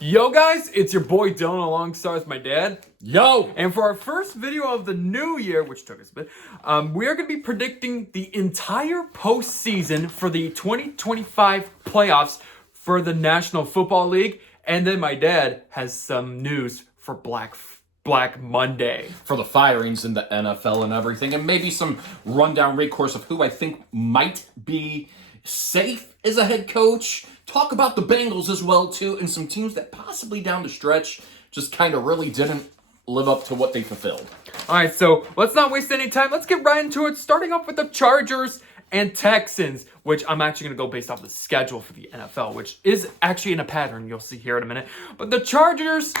Yo guys, it's your boy Dylan alongside with my dad. Yo! And for our first video of the new year, which took us a bit, we are going to be predicting the entire postseason for the 2025 playoffs for the National Football League. And then my dad has some news for Black Monday. For the firings in the NFL and everything, and maybe some rundown recourse of who I think might be safe as a head coach. Talk about the Bengals as well, too, and some teams that possibly down the stretch just kind of really didn't live up to what they fulfilled. All right, so let's not waste any time. Let's get right into it, starting off with the Chargers and Texans, which I'm actually going to go based off the schedule for the NFL, which is actually in a pattern you'll see here in a minute. But the Chargers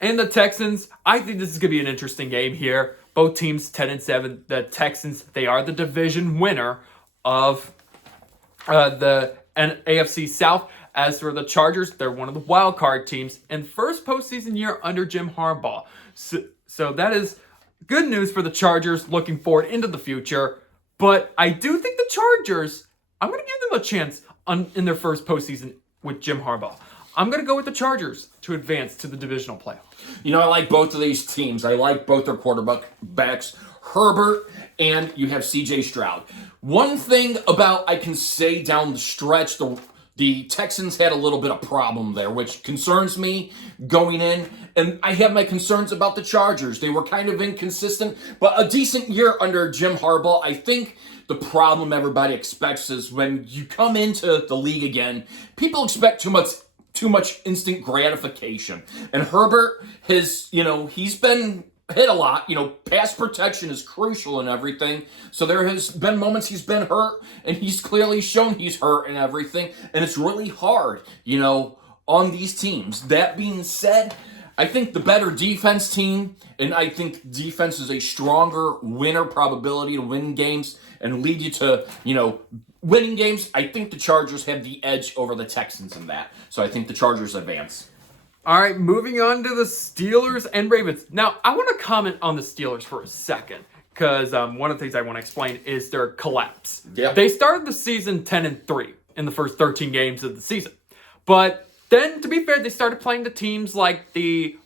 and the Texans, I think this is going to be an interesting game here. Both teams 10-7. The Texans, they are the division winner of the AFC South. As for the Chargers, they're one of the wild card teams and first postseason year under Jim Harbaugh. So that is good news for the Chargers looking forward into the future. But I do think the Chargers, I'm going to give them a chance in their first postseason with Jim Harbaugh. I'm going to go with the Chargers to advance to the divisional playoff. You know, I like both of these teams. I like both their quarterbacks, Herbert, and you have C.J. Stroud. One thing about I can say down the stretch, the Texans had a little bit of problem there, which concerns me going in. And I have my concerns about the Chargers. They were kind of inconsistent, but a decent year under Jim Harbaugh. I think the problem everybody expects is when you come into the league again, people expect too much instant gratification. And Herbert he's been hit a lot. Pass protection is crucial and everything. So there has been moments he's been hurt, and he's clearly shown he's hurt and everything. And it's really hard, on these teams. That being said, I think the better defense team, and I think defense is a stronger winner probability to win games and lead you to, winning games. I think the Chargers have the edge over the Texans in that. So I think the Chargers advance. All right, moving on to the Steelers and Ravens. Now, I want to comment on the Steelers for a second because one of the things I want to explain is their collapse. Yep. They started the season 10-3 in the first 13 games of the season. But then, to be fair, they started playing the teams like the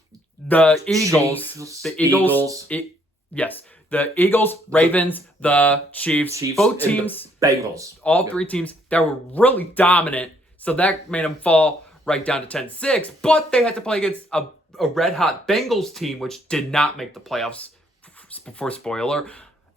Eagles. Chiefs, The Eagles. Yes. The Eagles, Ravens, the Chiefs, both teams, Bengals. all three teams that were really dominant. So that made them fall right down to 10-6. But they had to play against a red-hot Bengals team, which did not make the playoffs, for spoiler.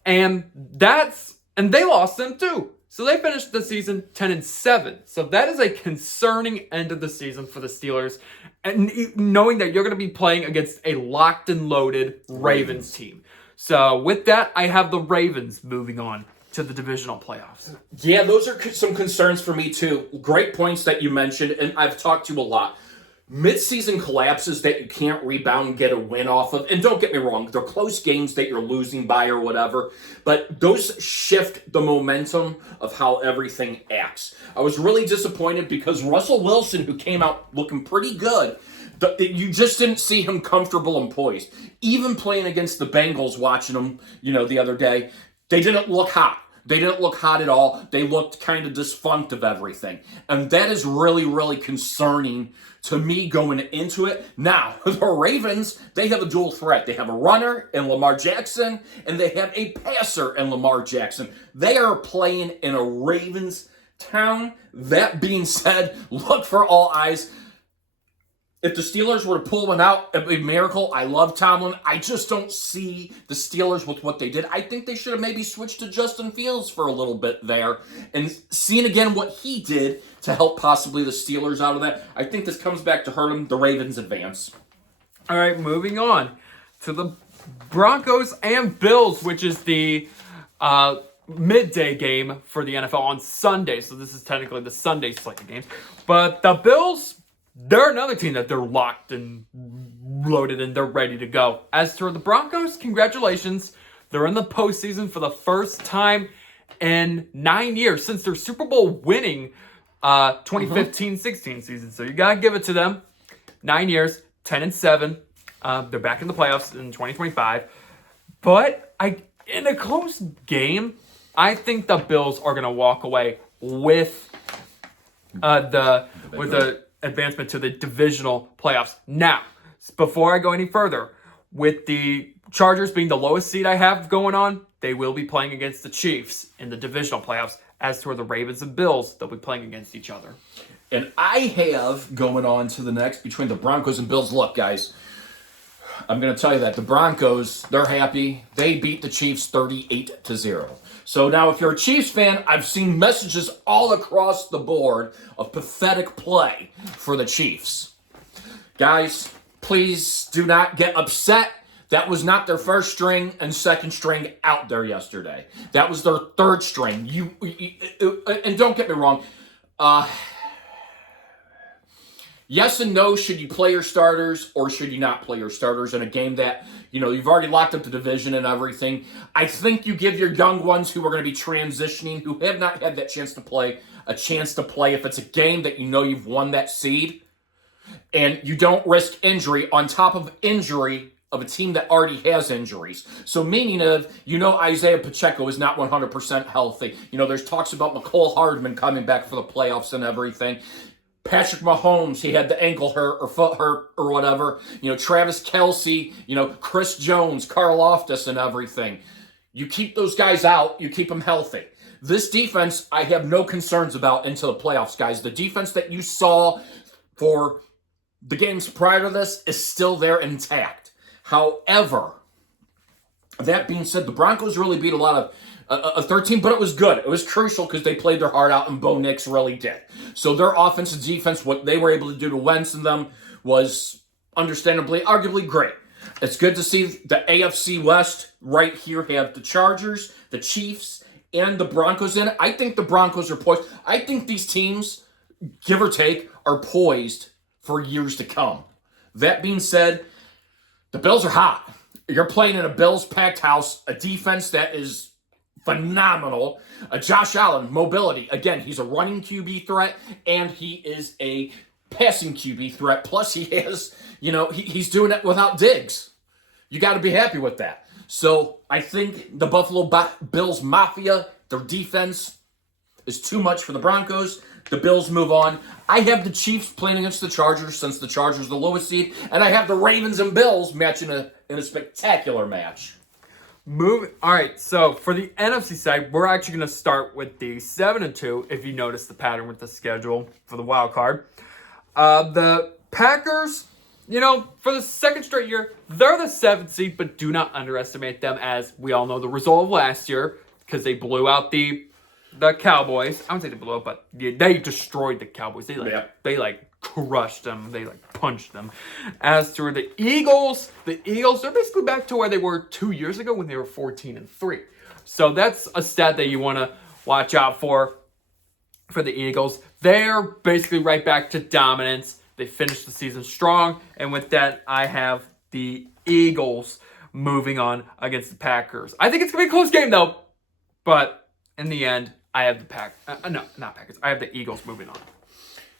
And they lost them too. So they finished the season 10-7. So that is a concerning end of the season for the Steelers. And knowing that you're going to be playing against a locked and loaded Ravens team. So with that, I have the Ravens moving on to the divisional playoffs. Yeah, those are some concerns for me too. Great points that you mentioned, and I've talked to a lot. Mid-season collapses that you can't rebound and get a win off of, and don't get me wrong, they're close games that you're losing by or whatever, but those shift the momentum of how everything acts. I was really disappointed because Russell Wilson, who came out looking pretty good, you just didn't see him comfortable and poised. Even playing against the Bengals, watching them, the other day, they didn't look hot. They didn't look hot at all. They looked kind of defunct of everything. And that is really, really concerning to me going into it. Now, the Ravens, they have a dual threat. They have a runner in Lamar Jackson, and they have a passer in Lamar Jackson. They are playing in a Ravens town. That being said, look for all eyes. If the Steelers were to pull one out, it'd be a miracle. I love Tomlin. I just don't see the Steelers with what they did. I think they should have maybe switched to Justin Fields for a little bit there and seen again what he did to help possibly the Steelers out of that. I think this comes back to hurt them. The Ravens advance. All right, moving on to the Broncos and Bills, which is the midday game for the NFL on Sunday. So this is technically the Sunday slate of games. But the Bills, they're another team that they're locked and loaded and they're ready to go. As for the Broncos, congratulations. They're in the postseason for the first time in 9 years since their Super Bowl winning 2015-16 season. So you got to give it to them. 9 years, 10-7. They're back in the playoffs in 2025. But in a close game, I think the Bills are going to walk away with the advancement to the divisional playoffs. Now, before I go any further, with the Chargers being the lowest seed I have going on, they will be playing against the Chiefs in the divisional playoffs. As for the Ravens and Bills, they'll be playing against each other. And I have going on to the next between the Broncos and Bills. Look, guys, I'm going to tell you that the Broncos, they're happy. They beat the Chiefs 38-0. So now if you're a Chiefs fan, I've seen messages all across the board of pathetic play for the Chiefs. Guys, please do not get upset. That was not their first string and second string out there yesterday. That was their third string. And don't get me wrong. Yes and no, should you play your starters or should you not play your starters in a game that, you've already locked up the division and everything. I think you give your young ones who are going to be transitioning, who have not had that chance to play, a chance to play if it's a game that you've won that seed. And you don't risk injury on top of injury of a team that already has injuries. So meaning of, Isaiah Pacheco is not 100% healthy. There's talks about McCole Hardman coming back for the playoffs and everything. Patrick Mahomes, he had the ankle hurt or foot hurt or whatever. Travis Kelce, Chris Jones, Karl Loftus and everything. You keep those guys out, you keep them healthy. This defense, I have no concerns about into the playoffs, guys. The defense that you saw for the games prior to this is still there intact. However, that being said, the Broncos really beat a lot of a 13, but it was good. It was crucial because they played their heart out, and Bo Nix really did. So their offense and defense, what they were able to do to Wentz and them was understandably, arguably great. It's good to see the AFC West right here have the Chargers, the Chiefs, and the Broncos in it. I think the Broncos are poised. I think these teams, give or take, are poised for years to come. That being said, the Bills are hot. You're playing in a Bills-packed house, a defense that is phenomenal. Josh Allen, mobility. Again, he's a running QB threat, and he is a passing QB threat. Plus, he has, he's doing it without Diggs. You got to be happy with that. So, I think the Buffalo Bills Mafia, their defense is too much for the Broncos. The Bills move on. I have the Chiefs playing against the Chargers since the Chargers are the lowest seed, and I have the Ravens and Bills matching in a spectacular match. All right, so for the NFC side, we're actually going to start with the 7-2, if you notice the pattern with the schedule for the wild card. The Packers, for the second straight year, they're the 7th seed, but do not underestimate them, as we all know the result of last year, because they blew out the Cowboys. I wouldn't say they blew up, but they destroyed the Cowboys. They crushed them. They punched them. As to the Eagles, they're basically back to where they were 2 years ago when they were 14-3. So that's a stat that you want to watch out for the Eagles. They're basically right back to dominance. They finished the season strong, and with that, I have the Eagles moving on against the Packers. I think it's gonna be a close game though, but in the end, I have not Packers. I have the Eagles moving on.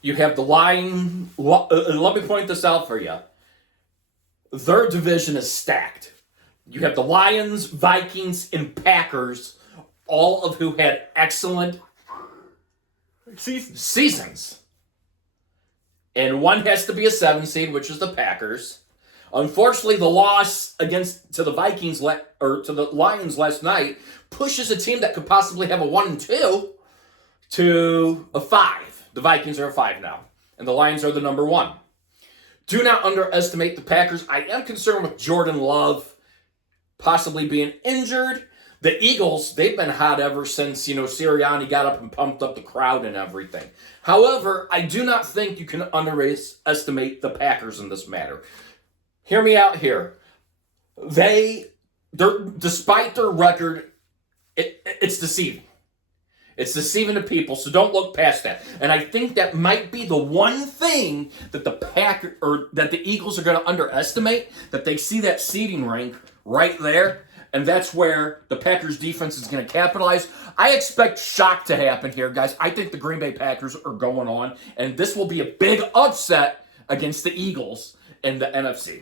You have the Lions. Let me point this out for you. Their division is stacked. You have the Lions, Vikings, and Packers, all of who had excellent seasons. And one has to be a 7 seed, which is the Packers. Unfortunately, the loss to the Vikings or to the Lions last night pushes a team that could possibly have a 1-2 to a 5. The Vikings are a 5 now, and the Lions are the number 1. Do not underestimate the Packers. I am concerned with Jordan Love possibly being injured. The Eagles, they've been hot ever since, Sirianni got up and pumped up the crowd and everything. However, I do not think you can underestimate the Packers in this matter. Hear me out here. Despite their record, it's deceiving. It's deceiving to people, so don't look past that. And I think that might be the one thing that the Eagles are going to underestimate, that they see that seeding rank right there, and that's where the Packers defense is going to capitalize. I expect shock to happen here, guys. I think the Green Bay Packers are going on, and this will be a big upset against the Eagles in the NFC.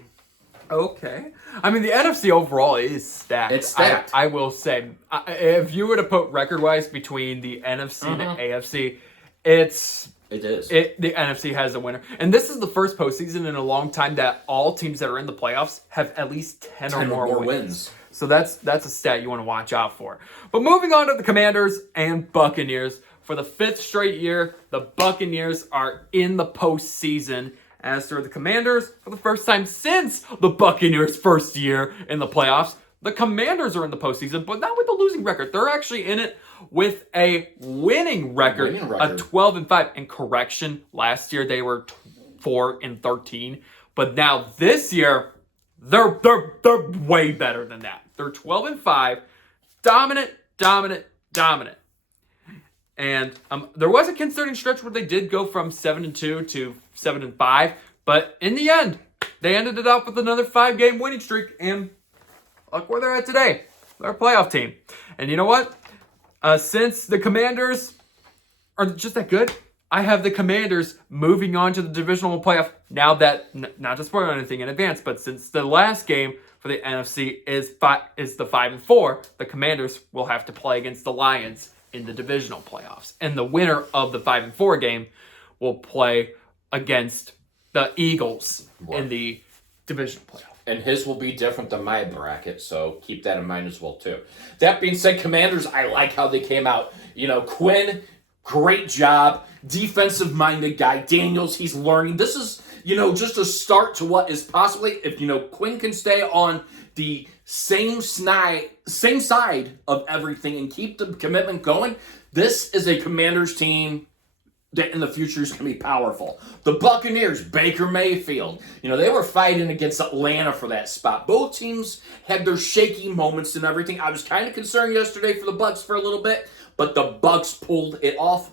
Okay. I mean, the NFC overall is stacked. It's stacked. I will say, if you were to put record-wise between the NFC and the AFC, it's It is. The NFC has a winner. And this is the first postseason in a long time that all teams that are in the playoffs have at least 10 or more wins. So that's a stat you want to watch out for. But moving on to the Commanders and Buccaneers. For the 5th straight year, the Buccaneers are in the postseason. As for the Commanders, for the first time since the Buccaneers' first year in the playoffs, the Commanders are in the postseason, but not with a losing record. They're actually in it with a winning record. A 12-5. And correction, last year they were 4-13, but now this year they're way better than that. They're 12-5, dominant. And there was a concerning stretch where they did go from 7-2 to 7-5, but in the end, they ended it up with another 5-game winning streak, and look where they're at today. They're a playoff team. And you know what? Since the Commanders are just that good, I have the Commanders moving on to the divisional playoff. Now that, not to spoil anything in advance, but since the last game for the NFC is the 5-4, the Commanders will have to play against the Lions in the divisional playoffs. And the winner of the 5-4 game will play against the Eagles in the divisional playoff. And his will be different than my bracket, so keep that in mind as well, too. That being said, Commanders, I like how they came out. You know, Quinn, great job. Defensive-minded guy. Daniels, he's learning. This is, just a start to what is possibly, if, Quinn can stay on the same side of everything and keep the commitment going, this is a Commanders team that in the future is going to be powerful. The Buccaneers, Baker Mayfield, they were fighting against Atlanta for that spot. Both teams had their shaky moments and everything. I was kind of concerned yesterday for the Bucs for a little bit, but the Bucs pulled it off.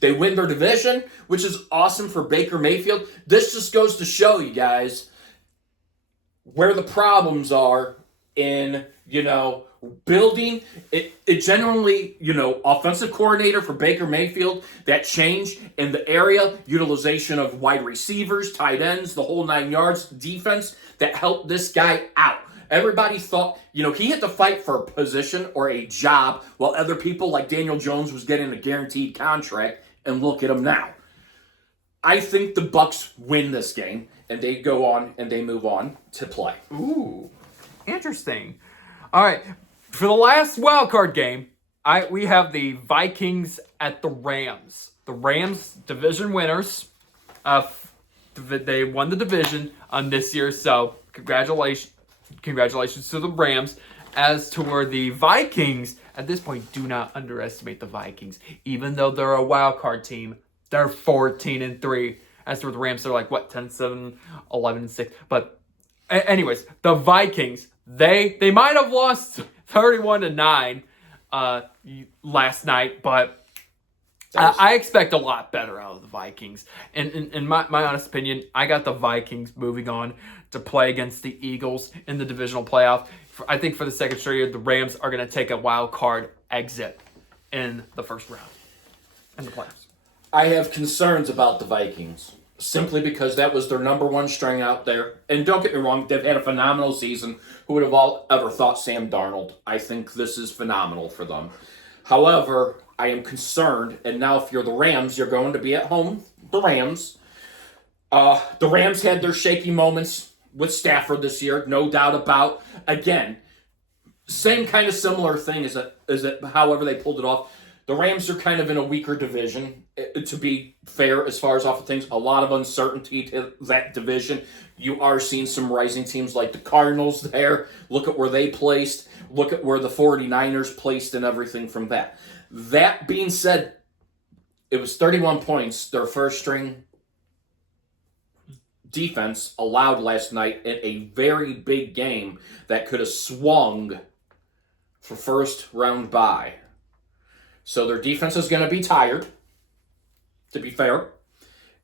They win their division, which is awesome for Baker Mayfield. This just goes to show you guys where the problems are in, building. It generally, offensive coordinator for Baker Mayfield, that change in the area, utilization of wide receivers, tight ends, the whole 9 yards, defense that helped this guy out. Everybody thought, he had to fight for a position or a job while other people like Daniel Jones was getting a guaranteed contract, and look at him now. I think the Bucs win this game, and they go on and they move on to play. Ooh, interesting. All right, for the last wild card game, we have the Vikings at the Rams. The Rams, division winners. They won the division this year, so congratulations to the Rams. As to where the Vikings, at this point, do not underestimate the Vikings. Even though they're a wild card team, they're 14-3. As for the Rams, they're like, 10-7, 11-6. But anyways, the Vikings, they might have lost 31-9 last night, but I expect a lot better out of the Vikings. And in my honest opinion, I got the Vikings moving on to play against the Eagles in the divisional playoff. I think for the second straight year, the Rams are going to take a wild card exit in the first round in the playoffs. I have concerns about the Vikings, simply because that was their number one string out there. And don't get me wrong, they've had a phenomenal season. Who would have ever thought Sam Darnold? I think this is phenomenal for them. However, I am concerned, and now if you're the Rams, you're going to be at home. The Rams. The Rams had their shaky moments with Stafford this year, no doubt about. Again, same kind of similar thing as it, however they pulled it off. The Rams are kind of in a weaker division, to be fair, as far as off of things. A lot of uncertainty to that division. You are seeing some rising teams like the Cardinals there. Look at where they placed. Look at where the 49ers placed and everything from that. That being said, it was 31 points, their first string defense allowed last night in a very big game that could have swung for first round bye. So their defense is going to be tired, to be fair.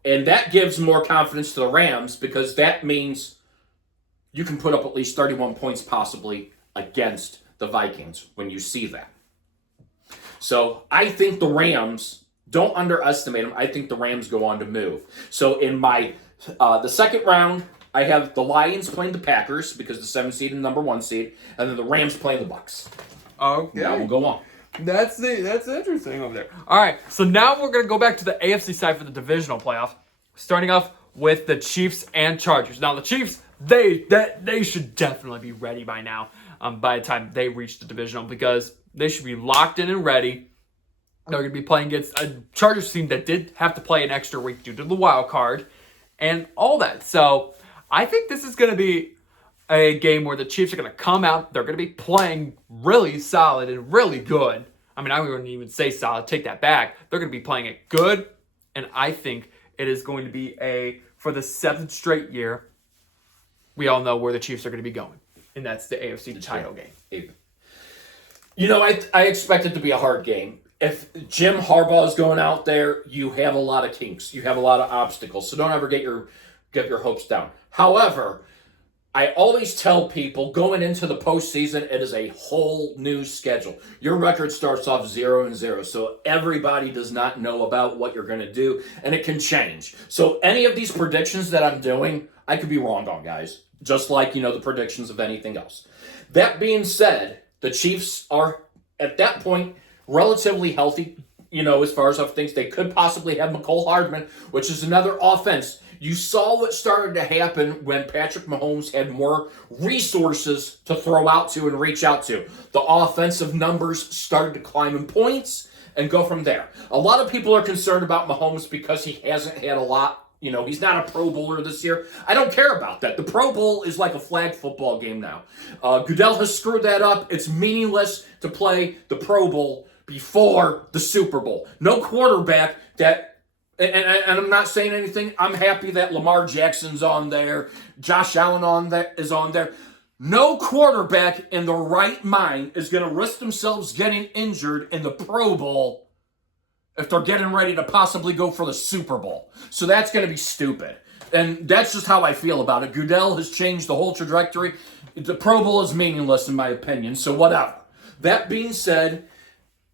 And that gives more confidence to the Rams, because that means you can put up at least 31 points possibly against the Vikings when you see that. So I think the Rams, don't underestimate them. I think the Rams go on to move. So in my the second round, I have the Lions playing the Packers, because the 7th seed and number 1 seed, and then the Rams playing the Bucs. Okay. Now we'll go on. That's interesting over there. All right, so now we're gonna go back to the AFC side for the divisional playoff, starting off with the Chiefs and Chargers. Now the Chiefs, they should definitely be ready by now. By the time they reach the divisional, because they should be locked in and ready. They're going to be playing against a Chargers team that did have to play an extra week due to the wild card and all that. So I think this is going to be a game where the Chiefs are going to come out. They're going to be playing really solid and really good. I mean, I wouldn't even say solid. Take that back. They're going to be playing it good. And I think it is going to be for the 7th straight year, we all know where the Chiefs are going to be going. And that's the AFC title game. You know, I expect it to be a hard game. If Jim Harbaugh is going out there, you have a lot of kinks. You have a lot of obstacles. So don't ever get your hopes down. However, I always tell people going into the postseason, it is a whole new schedule. Your record starts off 0-0. So everybody does not know about what you're going to do, and it can change. So any of these predictions that I'm doing, I could be wrong on, guys. Just like, the predictions of anything else. That being said, the Chiefs are, at that point, relatively healthy, as far as other things. They could possibly have McCole Hardman, which is another offense. You saw what started to happen when Patrick Mahomes had more resources to throw out to and reach out to. The offensive numbers started to climb in points and go from there. A lot of people are concerned about Mahomes because he hasn't had a lot. He's not a Pro Bowler this year. I don't care about that. The Pro Bowl is like a flag football game now. Goodell has screwed that up. It's meaningless to play the Pro Bowl before the Super Bowl. No quarterback that, and I'm not saying anything. I'm happy that Lamar Jackson's on there. Josh Allen is on there. No quarterback in the right mind is going to risk themselves getting injured in the Pro Bowl if they're getting ready to possibly go for the Super Bowl. So that's going to be stupid. And that's just how I feel about it. Goodell has changed the whole trajectory. The Pro Bowl is meaningless in my opinion, so whatever. That being said,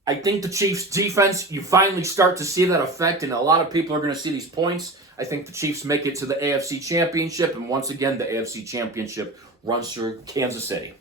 I think the Chiefs' defense, you finally start to see that effect, and a lot of people are going to see these points. I think the Chiefs make it to the AFC Championship, and once again, the AFC Championship runs through Kansas City.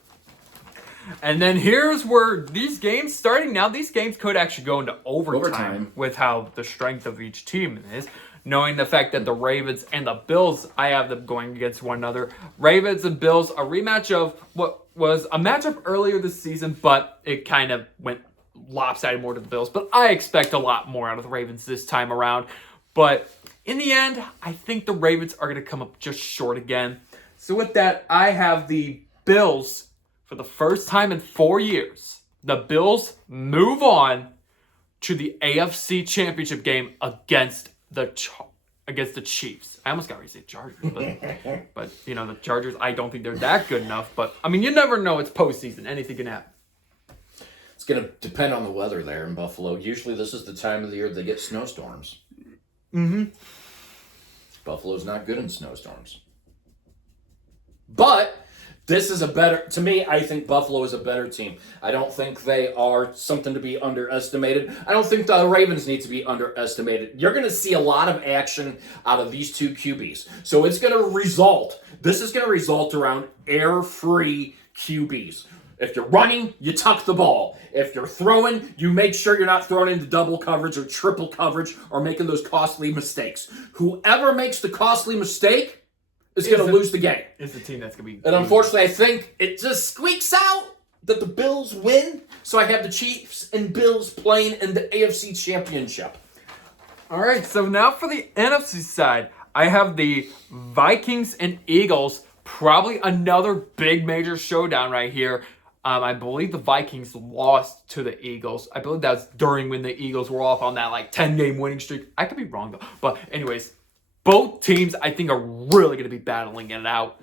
And then here's where these games could actually go into overtime with how the strength of each team is. Knowing the fact that the Ravens and the Bills, I have them going against one another. Ravens and Bills, a rematch of what was a matchup earlier this season, but it kind of went lopsided more to the Bills. But I expect a lot more out of the Ravens this time around. But in the end, I think the Ravens are going to come up just short again. So with that, I have the Bills. For the first time in 4 years, the Bills move on to the AFC Championship game against the Chiefs. I almost got ready to say Chargers, but the Chargers, I don't think they're that good enough. But I mean, you never know. It's postseason; anything can happen. It's going to depend on the weather there in Buffalo. Usually, this is the time of the year they get snowstorms. Buffalo's not good in snowstorms, but. To me, I think Buffalo is a better team. I don't think they are something to be underestimated. I don't think the Ravens need to be underestimated. You're going to see a lot of action out of these two QBs. So this is going to result around air-free QBs. If you're running, you tuck the ball. If you're throwing, you make sure you're not throwing into double coverage or triple coverage or making those costly mistakes. Whoever makes the costly mistake is going to lose the game. It's the team that's going to be... And unfortunately, I think it just squeaks out that the Bills win. So I have the Chiefs and Bills playing in the AFC Championship. All right, so now for the NFC side, I have the Vikings and Eagles. Probably another big major showdown right here. I believe the Vikings lost to the Eagles. I believe that's during when the Eagles were off on that 10-game winning streak. I could be wrong though. But anyways... Both teams, I think, are really going to be battling it out.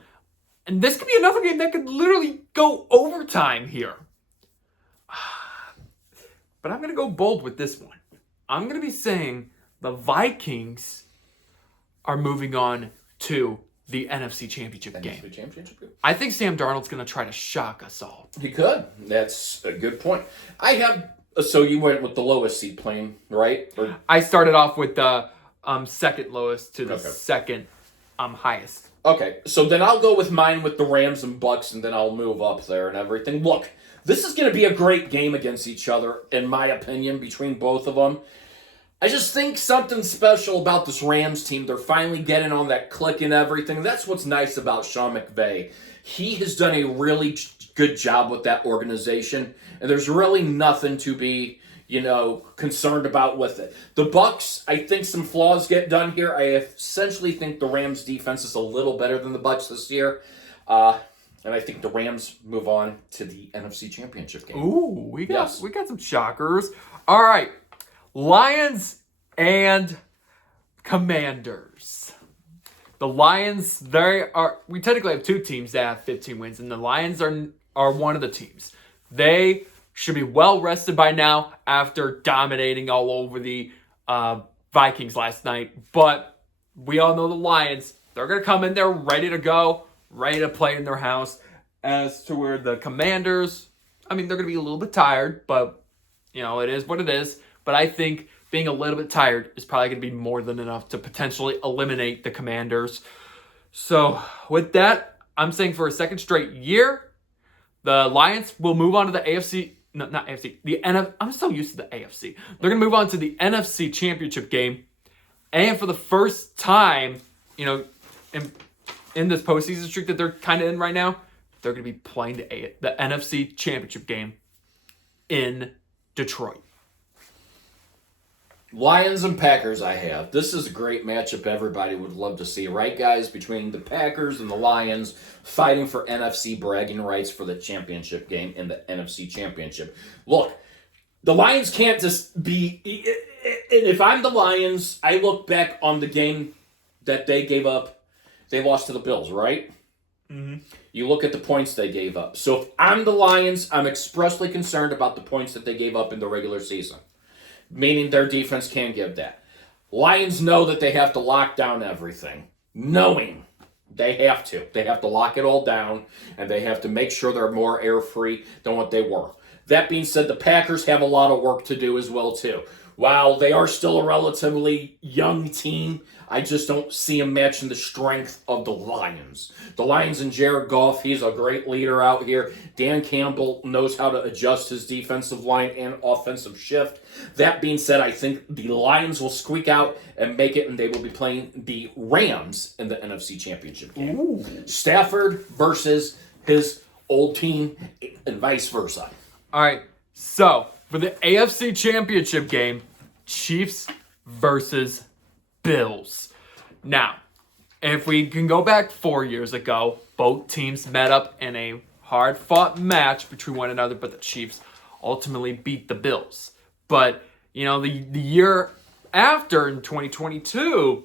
And this could be another game that could literally go overtime here. But I'm going to go bold with this one. I'm going to be saying the Vikings are moving on to the NFC Championship game. I think Sam Darnold's going to try to shock us all. He could. That's a good point. So you went with the lowest seed playing, right? I started off with the... second lowest to the second highest. Okay, so then I'll go with mine with the Rams and Bucks, and then I'll move up there and everything. Look, This is going to be a great game against each other, in my opinion, between both of them. I just think something special about this Rams team. They're finally getting on that click and everything. That's what's nice about Sean McVay. He has done a really good job with that organization, and there's really nothing to be, concerned about with it. The Bucs, I think some flaws get done here. I essentially think the Rams defense is a little better than the Bucs this year. And I think the Rams move on to the NFC Championship game. Ooh, we got some shockers. All right. Lions and Commanders. The Lions, we technically have two teams that have 15 wins, and the Lions are one of the teams. They should be well rested by now after dominating all over the Vikings last night. But we all know the Lions, they're going to come in there ready to go, ready to play in their house. As to where the Commanders, they're going to be a little bit tired, but, it is what it is. But I think being a little bit tired is probably going to be more than enough to potentially eliminate the Commanders. So with that, I'm saying for a second straight year, the Lions will move on to the AFC. No, not AFC. I'm so used to the AFC. They're going to move on to the NFC Championship game. And for the first time, in this postseason streak that they're kind of in right now, they're going to be playing the NFC Championship game in Detroit. Lions and Packers I have. This is a great matchup everybody would love to see, right, guys? Between the Packers and the Lions fighting for NFC bragging rights for the championship game in the NFC Championship. Look, the Lions can't just be... And if I'm the Lions, I look back on the game that they gave up. They lost to the Bills, right? Mm-hmm. You look at the points they gave up. So if I'm the Lions, I'm expressly concerned about the points that they gave up in the regular season. Meaning their defense can give that. Lions know that they have to lock down everything. Knowing they have to. They have to lock it all down, and they have to make sure they're more air-free than what they were. That being said, the Packers have a lot of work to do as well, too. While they are still a relatively young team, I just don't see them matching the strength of the Lions. The Lions and Jared Goff, he's a great leader out here. Dan Campbell knows how to adjust his defensive line and offensive shift. That being said, I think the Lions will squeak out and make it, and they will be playing the Rams in the NFC Championship game. Ooh. Stafford versus his old team and vice versa. All right, so for the AFC Championship game, Chiefs versus Bills. Now, if we can go back 4 years ago, both teams met up in a hard-fought match between one another, but the Chiefs ultimately beat the Bills. But, the year after, in 2022,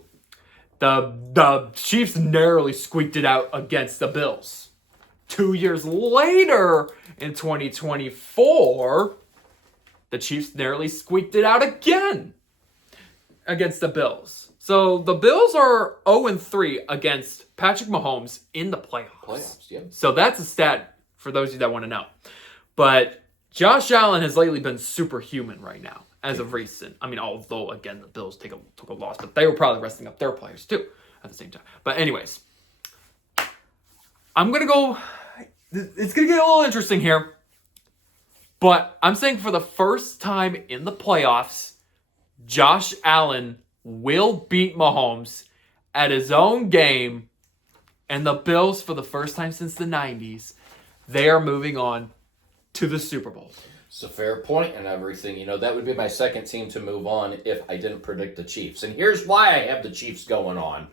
the Chiefs narrowly squeaked it out against the Bills. 2 years later, in 2024, the Chiefs narrowly squeaked it out again against the Bills. So the Bills are 0-3 against Patrick Mahomes in the playoffs. Yeah. So that's a stat for those of you that want to know. But Josh Allen has lately been superhuman right now, as of recent. Although, again, the Bills took a loss, but they were probably resting up their players too at the same time. But anyways, I'm going to go... It's going to get a little interesting here. But I'm saying for the first time in the playoffs, Josh Allen will beat Mahomes at his own game. And the Bills, for the first time since the 90s, they are moving on to the Super Bowl. It's a fair point and everything. That would be my second team to move on if I didn't predict the Chiefs. And here's why I have the Chiefs going on.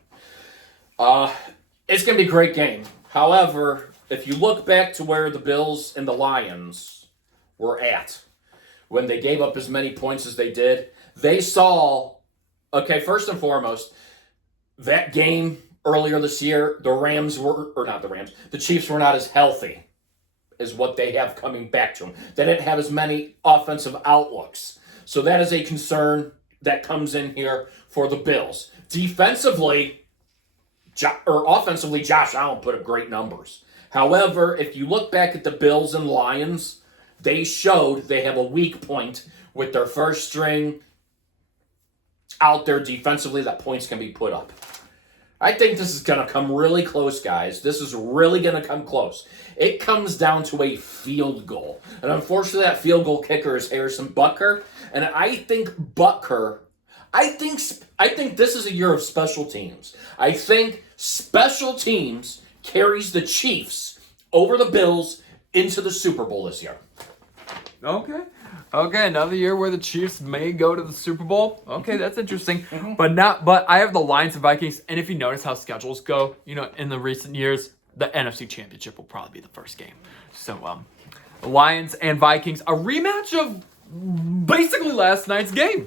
It's going to be a great game. However, if you look back to where the Bills and the Lions were at when they gave up as many points as they did, they saw, first and foremost, that game earlier this year, the Chiefs were not as healthy as what they have coming back to them. They didn't have as many offensive outlooks. So that is a concern that comes in here for the Bills. Offensively, Josh Allen put up great numbers. However, if you look back at the Bills and Lions, they showed they have a weak point with their first string out there defensively that points can be put up. I think this is going to come really close, guys. This is really going to come close. It comes down to a field goal. And unfortunately, that field goal kicker is Harrison Butker. And I think I think this is a year of special teams. I think special teams carries the Chiefs over the Bills into the Super Bowl this year. Okay. Okay, another year where the Chiefs may go to the Super Bowl. Okay, that's interesting. But I have the Lions and Vikings, and if you notice how schedules go, in the recent years, the NFC Championship will probably be the first game. So, Lions and Vikings, a rematch of basically last night's game.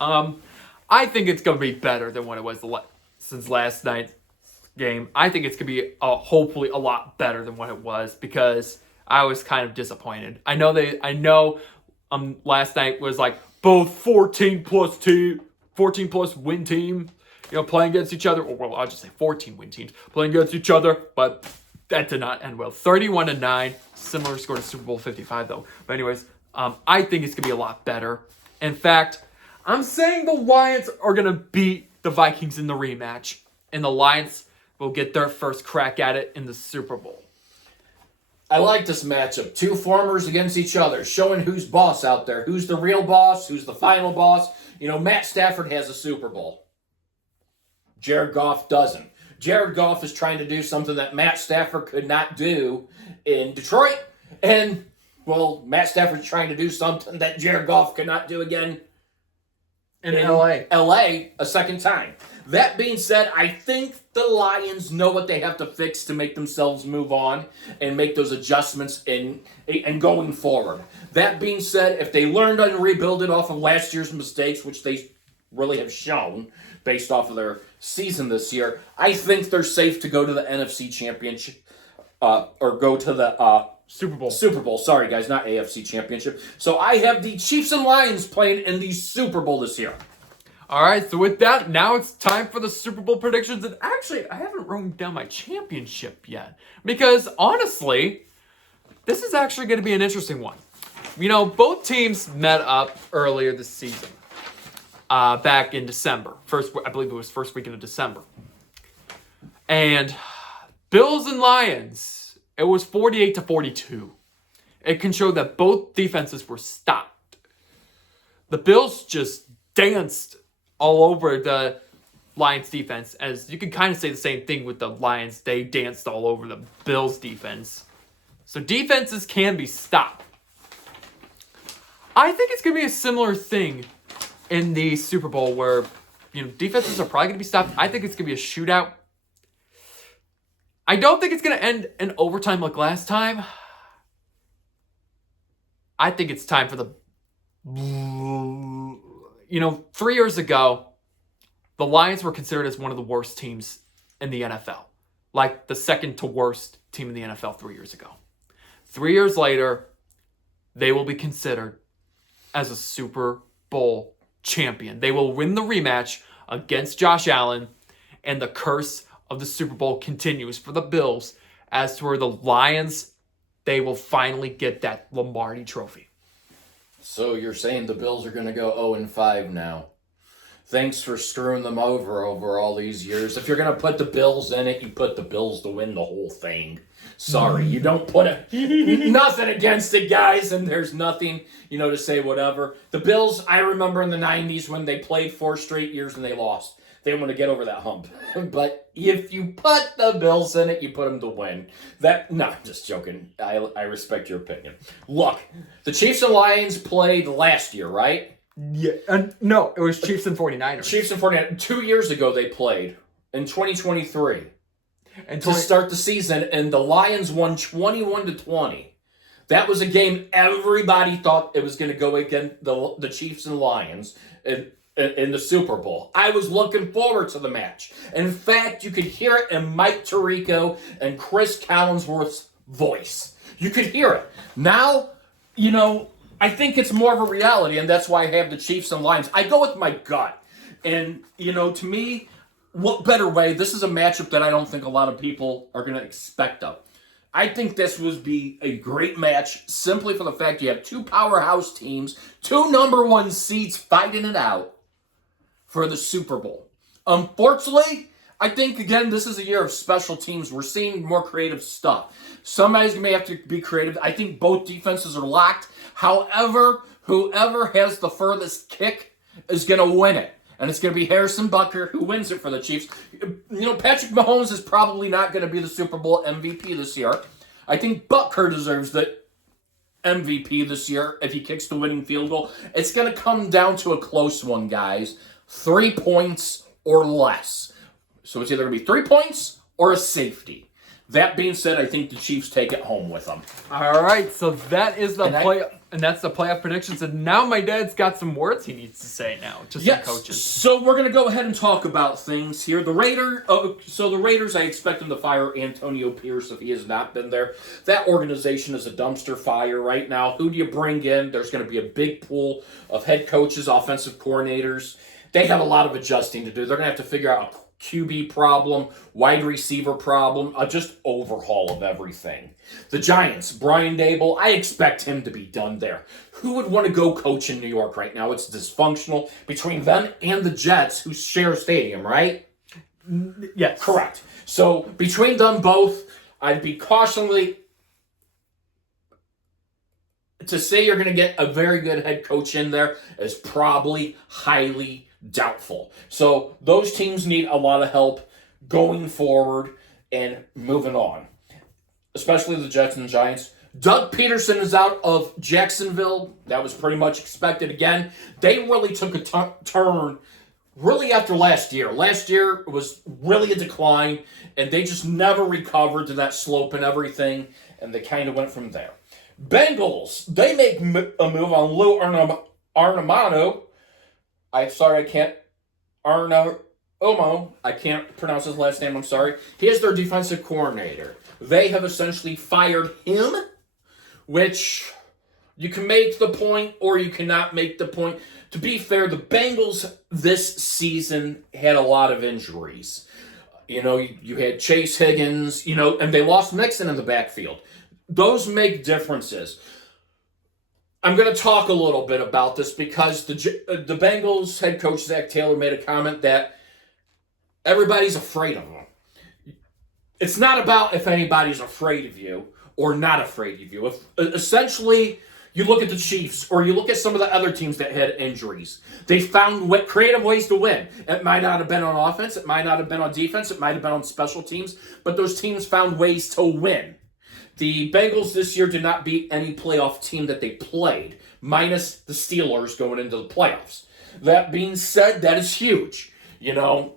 I think it's going to be better than what it was since last night's game. I think it's going to be hopefully a lot better than what it was because I was kind of disappointed. I know last night was like both 14 plus win team, playing against each other. Or well, I'll just say 14 win teams playing against each other, but that did not end well. 31-9, similar score to Super Bowl 55 though. But anyways, I think it's gonna be a lot better. In fact, I'm saying the Lions are gonna beat the Vikings in the rematch, and the Lions will get their first crack at it in the Super Bowl. I like this matchup. Two formers against each other, showing who's boss out there. Who's the real boss? Who's the final boss? Matt Stafford has a Super Bowl. Jared Goff doesn't. Jared Goff is trying to do something that Matt Stafford could not do in Detroit. And, well, Matt Stafford's trying to do something that Jared Goff could not do again in L.A. L.A. a second time. That being said, I think the Lions know what they have to fix to make themselves move on and make those adjustments and going forward. That being said, if they learned and rebuild off of last year's mistakes, which they really have shown based off of their season this year, I think they're safe to go to the NFC Championship or go to the Super Bowl. Super Bowl. Sorry, guys, not AFC Championship. So I have the Chiefs and Lions playing in the Super Bowl this year. All right, so with that, now it's time for the Super Bowl predictions. And actually, I haven't written down my championship yet because honestly, this is actually going to be an interesting one. Both teams met up earlier this season, back in December. I believe it was first weekend of December. And Bills and Lions, it was 48-42. It can show that both defenses were stopped. The Bills just danced all over the Lions defense, as you can kind of say the same thing with the Lions. They danced all over the Bills defense. So defenses can be stopped. I think it's going to be a similar thing in the Super Bowl where, defenses are probably going to be stopped. I think it's going to be a shootout. I don't think it's going to end in overtime like last time. I think it's time for the 3 years ago, the Lions were considered as one of the worst teams in the NFL. Like the second to worst team in the NFL 3 years ago. 3 years later, they will be considered as a Super Bowl champion. They will win the rematch against Josh Allen, and the curse of the Super Bowl continues for the Bills as to where the Lions, they will finally get that Lombardi trophy. So you're saying the Bills are going to go 0-5 now? Thanks for screwing them over all these years. If you're going to put the Bills in it, you put the Bills to win the whole thing. Sorry, you don't put nothing against it, guys, and there's nothing, to say whatever. The Bills, I remember in the 90s when they played 4 straight years and they lost. They want to get over that hump. But if you put the Bills in it, you put them to win. No, just joking. I respect your opinion. Look, the Chiefs and Lions played last year, right? Yeah, no, it was Chiefs and 49ers. Chiefs and 49ers. 2 years ago they played in 2023 to start the season, and the Lions won 21-20. That was a game everybody thought it was going to go against the Chiefs and Lions in the Super Bowl. I was looking forward to the match. In fact, you could hear it in Mike Tirico and Chris Collinsworth's voice. You could hear it. Now, I think it's more of a reality, and that's why I have the Chiefs and Lions. I go with my gut. And, to me, what better way? This is a matchup that I don't think a lot of people are going to expect of. I think this would be a great match simply for the fact you have two powerhouse teams, 2 number 1 seeds fighting it out for the Super Bowl. Unfortunately, I think, again, this is a year of special teams. We're seeing more creative stuff. Somebody's going to have to be creative. I think both defenses are locked. However, whoever has the furthest kick is going to win it. And it's going to be Harrison Butker who wins it for the Chiefs. Patrick Mahomes is probably not going to be the Super Bowl MVP this year. I think Butker deserves the MVP this year if he kicks the winning field goal. It's going to come down to a close one, guys. 3 points or less. So it's either going to be 3 points or a safety. That being said, I think the Chiefs take it home with them. All right, so that is the and that's the playoff predictions. And now my dad's got some words he needs to say now to some coaches. So we're going to go ahead and talk about things here. The Raiders, I expect them to fire Antonio Pierce if he has not been there. That organization is a dumpster fire right now. Who do you bring in? There's going to be a big pool of head coaches, offensive coordinators. They have a lot of adjusting to do. They're going to have to figure out a QB problem, wide receiver problem, just overhaul of everything. The Giants, Brian Dable, I expect him to be done there. Who would want to go coach in New York right now? It's dysfunctional between them and the Jets, who share a stadium, right? Yes. Correct. So between them both, I'd be cautiously to say you're going to get a very good head coach in there is probably highly doubtful. So those teams need a lot of help going forward and moving on, especially the Jets and the Giants. Doug Peterson is out of Jacksonville. That was pretty much expected. Again, they really took a turn really after last year. Last year was really a decline, and they just never recovered to that slope and everything, and they kind of went from there. Bengals, they make a move on Lou Anarumo. I can't pronounce his last name, I'm sorry. He is their defensive coordinator. They have essentially fired him, which you can make the point or you cannot make the point. To be fair, the Bengals this season had a lot of injuries. You had Chase Higgins, and they lost Mixon in the backfield. Those make differences. I'm going to talk a little bit about this because the Bengals head coach, Zach Taylor, made a comment that everybody's afraid of him. It's not about if anybody's afraid of you or not afraid of you. Essentially, you look at the Chiefs or you look at some of the other teams that had injuries. They found creative ways to win. It might not have been on offense. It might not have been on defense. It might have been on special teams. But those teams found ways to win. The Bengals this year did not beat any playoff team that they played, minus the Steelers going into the playoffs. That being said, that is huge. That's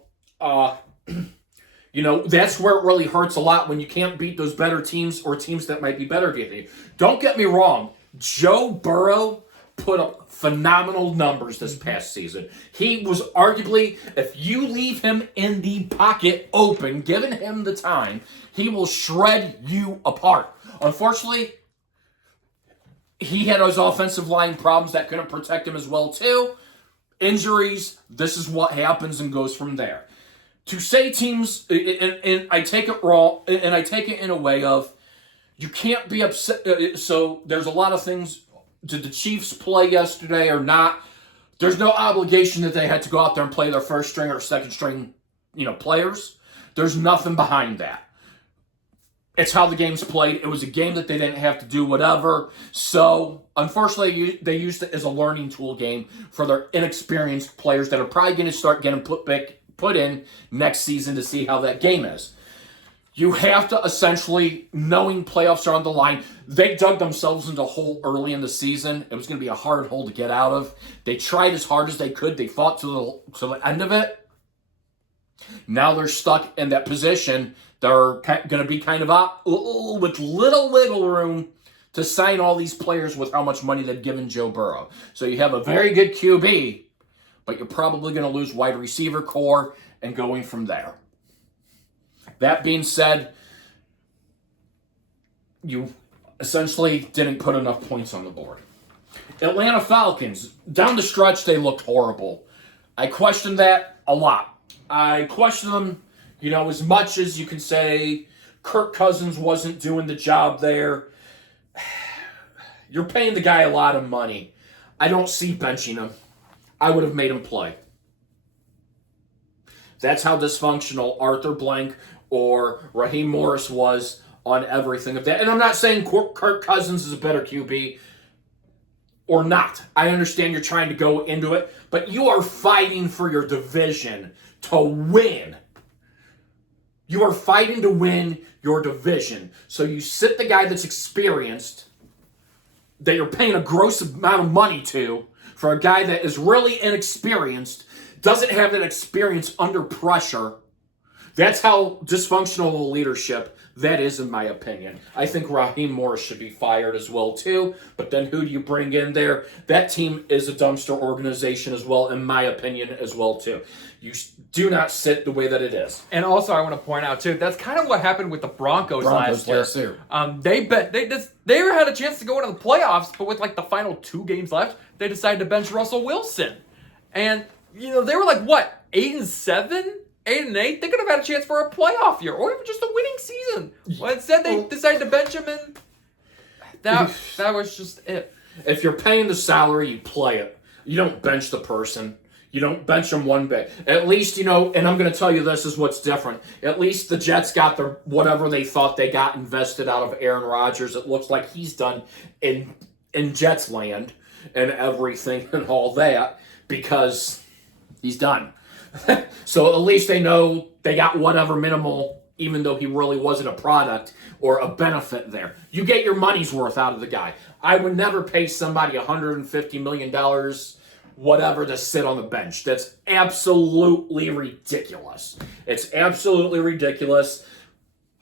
where it really hurts a lot when you can't beat those better teams or teams that might be better than you. Don't get me wrong. Joe Burrow put up phenomenal numbers this past season. He was arguably, if you leave him in the pocket open, giving him the time, he will shred you apart. Unfortunately, he had his offensive line problems that couldn't protect him as well too. Injuries, this is what happens and goes from there. To say teams, and I take it wrong, and I take it in a way of, you can't be upset. So there's a lot of things. Did the Chiefs play yesterday or not? There's no obligation that they had to go out there and play their first string or second string, players. There's nothing behind that. It's how the game's played. It was a game that they didn't have to do whatever. So, unfortunately, they used it as a learning tool game for their inexperienced players that are probably going to start getting put in next season to see how that game is. You have to essentially, knowing playoffs are on the line, they dug themselves into a hole early in the season. It was going to be a hard hole to get out of. They tried as hard as they could. They fought to the end of it. Now they're stuck in that position. They're going to be kind of with little wiggle room to sign all these players with how much money they've given Joe Burrow. So you have a very good QB, but you're probably going to lose wide receiver core and going from there. That being said, you essentially didn't put enough points on the board. Atlanta Falcons, down the stretch, they looked horrible. I questioned that a lot. I questioned them, as much as you can say Kirk Cousins wasn't doing the job there. You're paying the guy a lot of money. I don't see benching him. I would have made him play. That's how dysfunctional Arthur Blank or Raheem Morris was on everything of that. And I'm not saying Kirk Cousins is a better QB or not. I understand you're trying to go into it, but you are fighting for your division to win. You are fighting to win your division. So you sit the guy that's experienced, that you're paying a gross amount of money to, for a guy that is really inexperienced, doesn't have that experience under pressure. That's how dysfunctional of leadership that is, in my opinion. I think Raheem Morris should be fired as well, too. But then who do you bring in there? That team is a dumpster organization as well, in my opinion, as well, too. You do not sit the way that it is. And also, I want to point out too, that's kind of what happened with the Broncos last year. They had a chance to go into the playoffs, but with like the final 2 games left, they decided to bench Russell Wilson. And they were like, what, 8-7, 8-8? They could have had a chance for a playoff year, or even just a winning season. Well, instead, they decided to bench him, and that was just it. If you're paying the salary, you play it. You don't bench the person. You don't bench them one bit. At least, and I'm going to tell you this is what's different. At least the Jets got their whatever they thought they got invested out of Aaron Rodgers. It looks like he's done in Jets land and everything and all that because he's done. So at least they know they got whatever minimal, even though he really wasn't a product or a benefit there. You get your money's worth out of the guy. I would never pay somebody $150 million whatever to sit on the bench. That's absolutely ridiculous. It's absolutely ridiculous.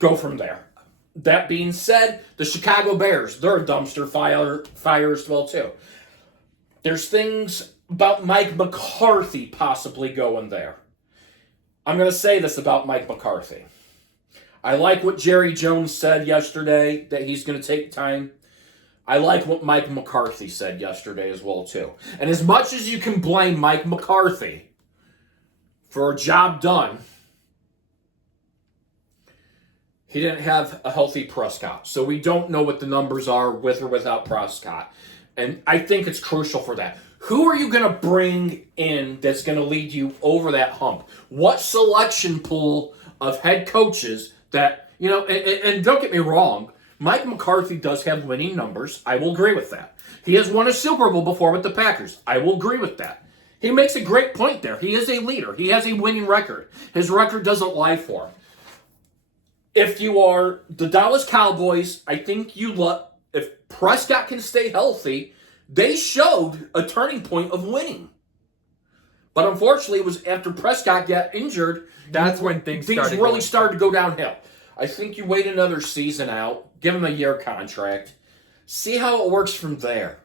Go from there. That being said, the Chicago Bears, they're a dumpster fire as well, too. There's things about Mike McCarthy possibly going there. I'm going to say this about Mike McCarthy. I like what Jerry Jones said yesterday, that he's going to take time. I like what Mike McCarthy said yesterday as well, too. And as much as you can blame Mike McCarthy for a job done, he didn't have a healthy Prescott. So we don't know what the numbers are with or without Prescott. And I think it's crucial for that. Who are you going to bring in that's going to lead you over that hump? What selection pool of head coaches that, and don't get me wrong, Mike McCarthy does have winning numbers. I will agree with that. He has won a Super Bowl before with the Packers. I will agree with that. He makes a great point there. He is a leader. He has a winning record. His record doesn't lie for him. If you are the Dallas Cowboys, I think if Prescott can stay healthy, they showed a turning point of winning. But unfortunately, it was after Prescott got injured. That's when things really started to go downhill. I think you wait another season out, give him a year contract, see how it works from there,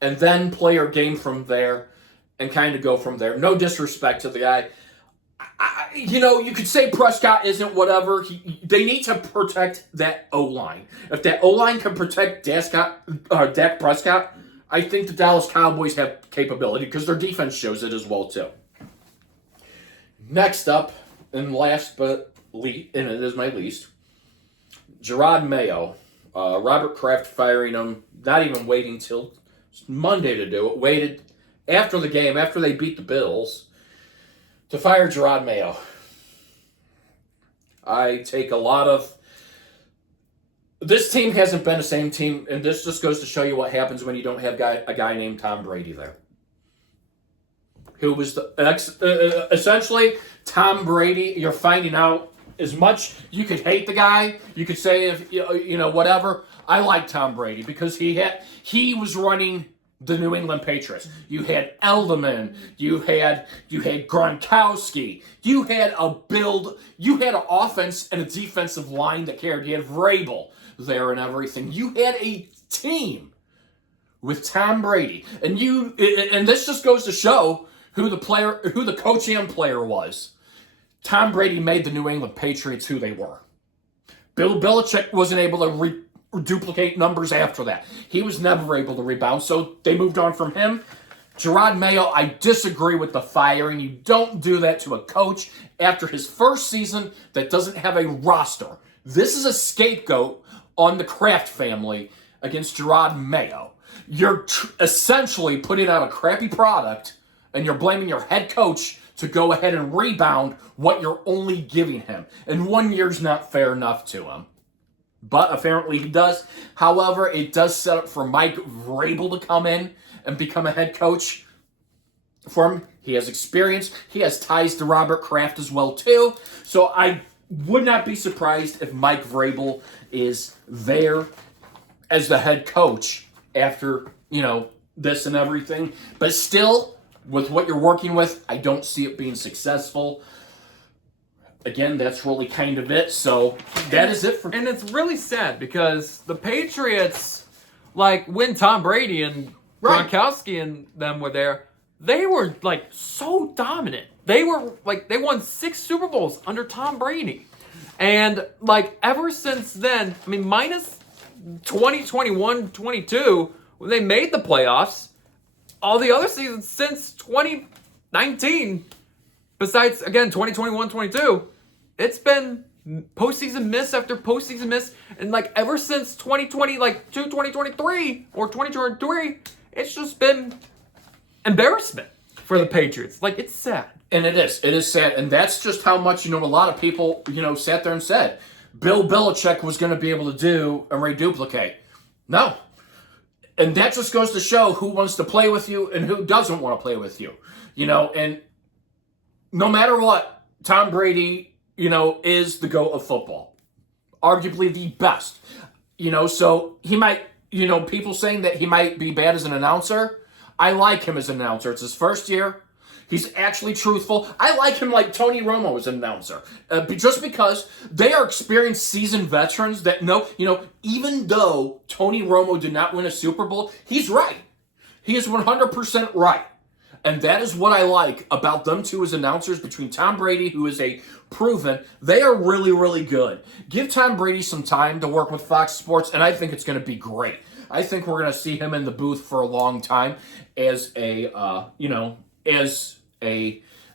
and then play your game from there and kind of go from there. No disrespect to the guy. You could say Prescott isn't whatever. They need to protect that O-line. If that O-line can protect Dak Prescott, I think the Dallas Cowboys have capability because their defense shows it as well, too. Next up, and last but least, and it is my least, Jerod Mayo. Robert Kraft firing him, not even waiting till Monday to do it. Waited after the game, after they beat the Bills, to fire Jerod Mayo. I take a lot of... This team hasn't been the same team, and this just goes to show you what happens when you don't have a guy named Tom Brady there. Who was essentially Tom Brady. You're finding out as much you could hate the guy, you could say if whatever. I like Tom Brady because he was running the New England Patriots. You had Edelman, you had Gronkowski, you had an offense and a defensive line that cared. You had Vrabel there and everything. You had a team with Tom Brady, and this just goes to show who the coach and player was. Tom Brady made the New England Patriots who they were. Bill Belichick wasn't able to duplicate numbers after that. He was never able to rebound, so they moved on from him. Jerod Mayo, I disagree with the firing. You don't do that to a coach after his first season that doesn't have a roster. This is a scapegoat on the Kraft family against Jerod Mayo. You're essentially putting out a crappy product, and you're blaming your head coach to go ahead and rebound what you're only giving him. And 1 year's not fair enough to him. But apparently he does. However, it does set up for Mike Vrabel to come in and become a head coach for him. He has experience. He has ties to Robert Kraft as well, too. So I would not be surprised if Mike Vrabel is there as the head coach after, this and everything. But still, with what you're working with, I don't see it being successful. Again, that's really kind of it. So that is it for. And it's really sad because the Patriots, like when Tom Brady and Right. Gronkowski and them were there, they were like so dominant. They were like they won 6 Super Bowls under Tom Brady, and like ever since then, I mean, minus 2021-22 when they made the playoffs, all the other seasons since 2019, besides again 2021-22. It's been postseason miss after postseason miss. And like ever since 2020, like 2023 or 2023, it's just been embarrassment for the Patriots. Like it's sad. And it is. It is sad. And that's just how much, a lot of people, sat there and said Bill Belichick was going to be able to do and reduplicate. No. And that just goes to show who wants to play with you and who doesn't want to play with you. And no matter what, Tom Brady, is the GOAT of football. Arguably the best. So he might, people saying that he might be bad as an announcer. I like him as an announcer. It's his first year. He's actually truthful. I like him like Tony Romo as an announcer. Just because they are experienced seasoned veterans that know, even though Tony Romo did not win a Super Bowl, he's right. He is 100% right. And that is what I like about them two as announcers between Tom Brady, who is a proven, they are really, really good. Give Tom Brady some time to work with Fox Sports, and I think it's going to be great. I think we're going to see him in the booth for a long time as a,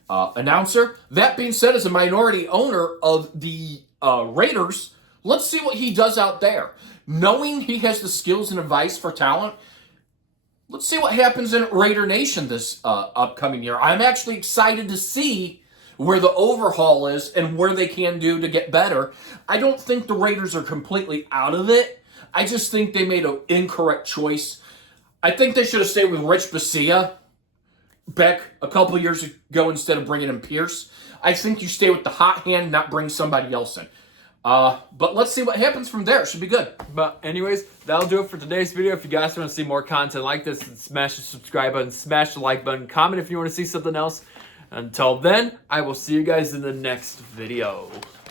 announcer. That being said, as a minority owner of the Raiders, let's see what he does out there. Knowing he has the skills and advice for talent, let's see what happens in Raider Nation this upcoming year. I'm actually excited to see where the overhaul is and where they can do to get better. I don't think the Raiders are completely out of it. I just think they made an incorrect choice. I think they should have stayed with Rich Bisaccia back a couple years ago instead of bringing in Pierce. I think you stay with the hot hand, not bring somebody else in. But let's see what happens from there. It should be good. But anyways, that'll do it for today's video. If you guys want to see more content like this, smash the subscribe button, smash the like button, comment if you want to see something else. Until then, I will see you guys in the next video.